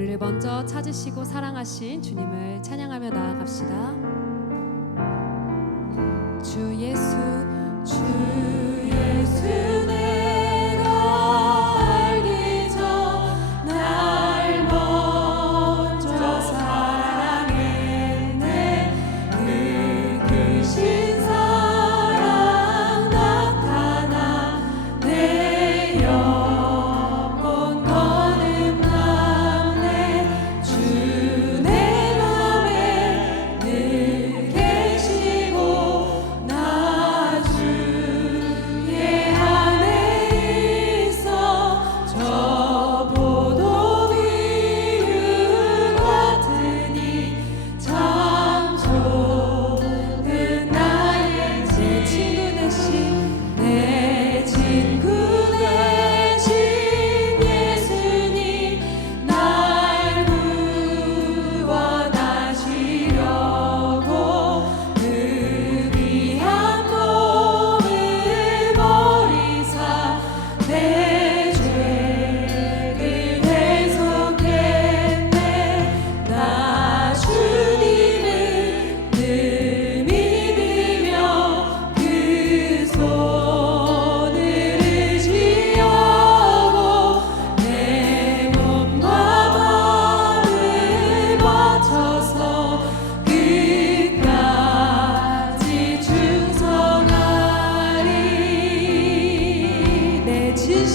우리를 먼저 찾으시고 사랑하신 주님을 찬양하며 나아갑시다. 주 예수 주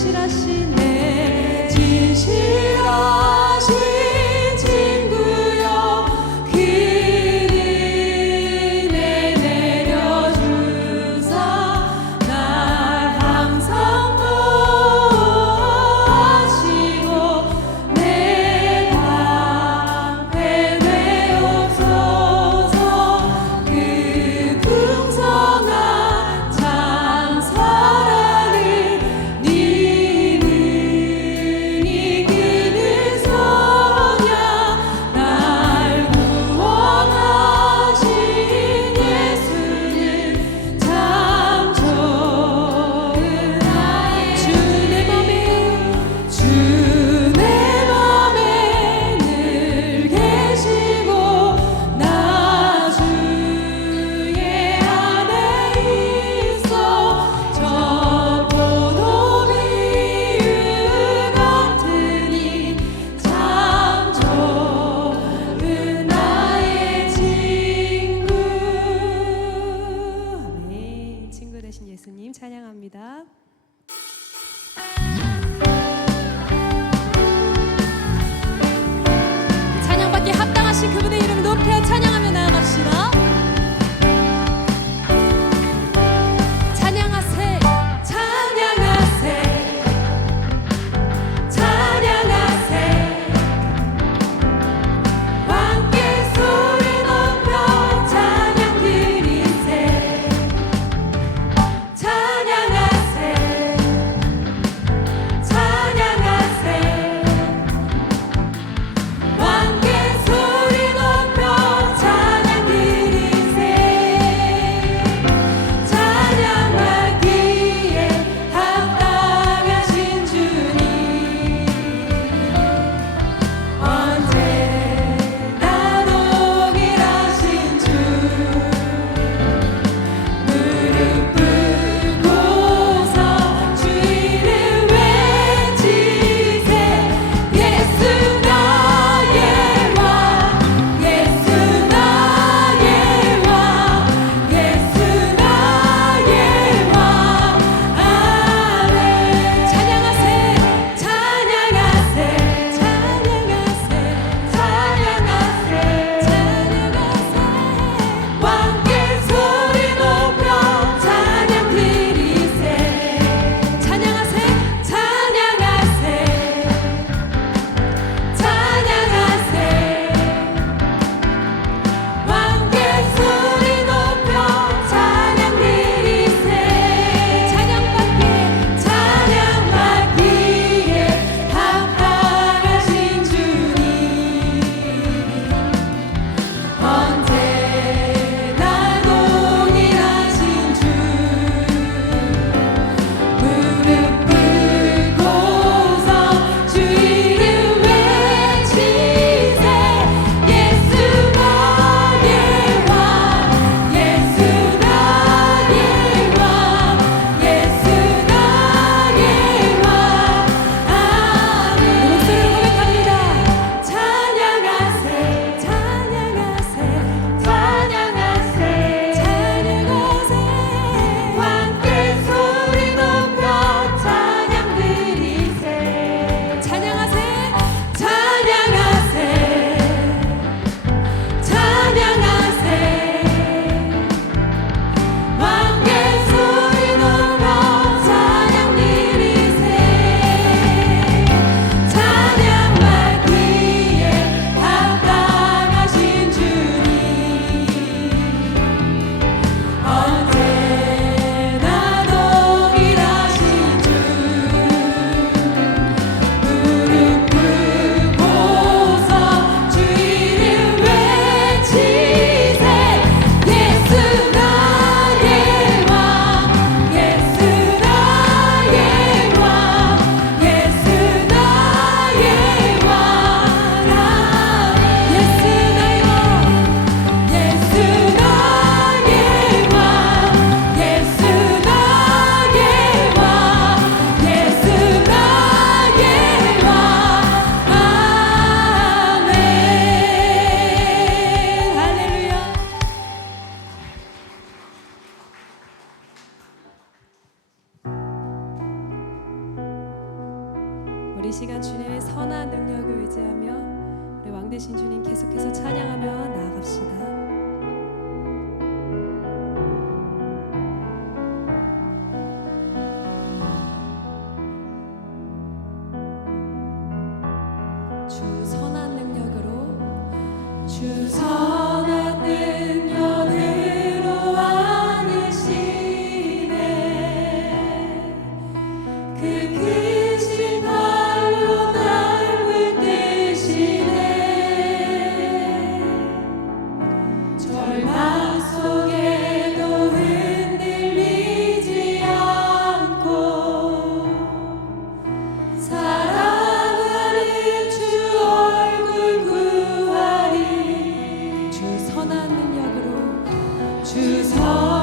신실하시네. 우리 시간 주님의 선한 능력을 의지하며 우리 왕 대신 주님 계속해서 찬양하며 나아갑시다. 주 선한 능력으로 주 선. 주사